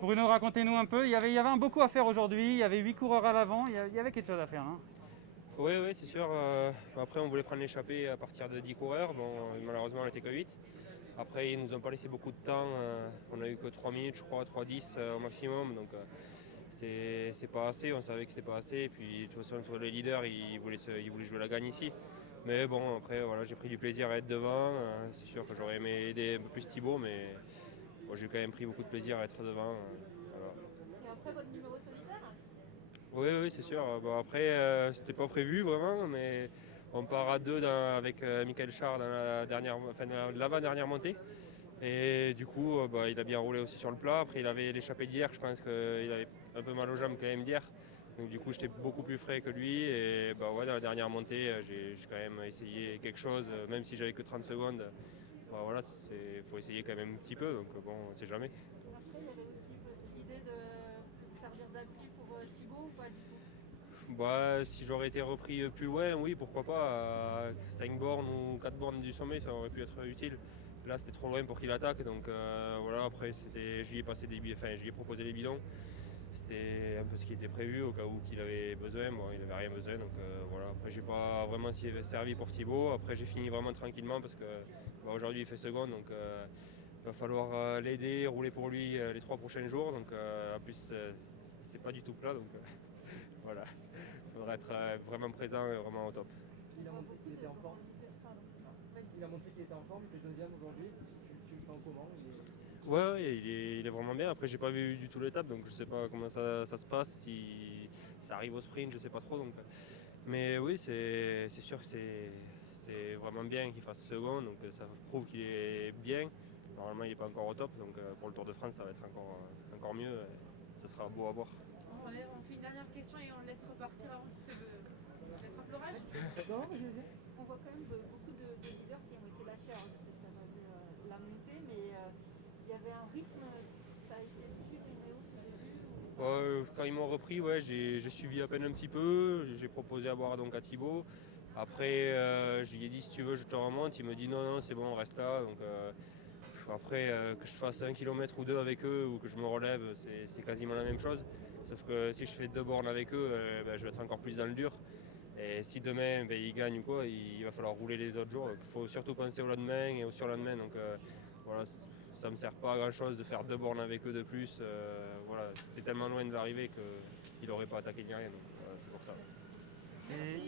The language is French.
Bruno, racontez-nous un peu. Il y avait beaucoup à faire aujourd'hui. Il y avait 8 coureurs à l'avant. Il y avait quelque chose à faire, hein. Oui, oui, c'est sûr. Après, on voulait prendre l'échappée à partir de 10 coureurs. Bon, malheureusement, on n'était que 8. Après, ils ne nous ont pas laissé beaucoup de temps. On n'a eu que 3 minutes, je crois, 3-10 au maximum. Donc, c'est pas assez. On savait que c'était pas assez. Et puis, de toute façon, entre les leaders, ils voulaient jouer la gagne ici. Mais bon, après, voilà, j'ai pris du plaisir à être devant. C'est sûr que j'aurais aimé aider un peu plus Thibaut, mais bon, j'ai quand même pris beaucoup de plaisir à être devant. Voilà. Et après, votre numéro solitaire? Oui, oui, c'est sûr. Bon, après, c'était pas prévu vraiment, mais on part à deux avec Michael Char dans la dernière, enfin, dans l'avant-dernière montée. Et du coup, bah, il a bien roulé aussi sur le plat. Après, il avait l'échappée d'hier. Je pense qu'il avait un peu mal aux jambes quand même d'hier. Donc du coup, j'étais beaucoup plus frais que lui. Et bah, ouais, dans la dernière montée, j'ai quand même essayé quelque chose, même si j'avais que 30 secondes. Bah, voilà, faut essayer quand même un petit peu. Donc bon, on sait jamais. Après, il y avait aussi l'idée de servir d'appui pour Thibaut ou pas du tout? Bah, si j'aurais été repris plus loin, oui, pourquoi pas. À 5 bornes ou 4 bornes du sommet, ça aurait pu être utile. Là, c'était trop loin pour qu'il attaque. Donc voilà, après, j'y ai passé j'y ai proposé les bidons. C'était un peu ce qui était prévu au cas où qu'il avait besoin. Bon, il n'avait rien besoin. Donc voilà, après, j'ai pas vraiment servi pour Thibaut. Après, j'ai fini vraiment tranquillement parce que bah, aujourd'hui, il fait seconde. Donc il va falloir l'aider, rouler pour lui les 3 prochains jours. Donc en plus, c'est pas du tout plat. Donc voilà. Il faudra être vraiment présent et vraiment au top. Il a montré qu'il était en forme. Pardon. Il a montré qu'il était en forme, il fait deuxième aujourd'hui. Tu le sens comment? Ouais, ouais, il est vraiment bien. Après, j'ai pas vu du tout l'étape, donc je sais pas comment ça se passe. Si ça arrive au sprint, je sais pas trop. Donc, mais oui, c'est sûr que c'est vraiment bien qu'il fasse second, donc ça prouve qu'il est bien. Normalement, il n'est pas encore au top, donc pour le Tour de France, ça va être encore mieux. Ça sera beau à voir. On fait une dernière question et on le laisse repartir avant d'être à l'orage. Non, vas-y. On voit quand même beaucoup de leaders qui ont été lâchés. Alors, je sais que tu as vu la montée, mais il y avait un rythme. Tu as essayé de suivre Ineos au début Quand ils m'ont repris, ouais, j'ai suivi à peine un petit peu. J'ai proposé à boire donc à Thibaut. Après, je lui ai dit si tu veux, je te remonte. Il me dit non, non, c'est bon, on reste là. Donc après, que je fasse 1 kilomètre ou 2 avec eux ou que je me relève, c'est quasiment la même chose. Sauf que si je fais 2 bornes avec eux, ben, je vais être encore plus dans le dur. Et si demain ben, ils gagnent ou quoi, il va falloir rouler les autres jours. Donc, il faut surtout penser au lendemain et au surlendemain. Donc voilà, ça ne me sert pas à grand chose de faire 2 bornes avec eux de plus. Voilà, c'était tellement loin de l'arrivée qu'il n'aurait pas attaqué ni rien. Donc voilà, c'est pour ça. Et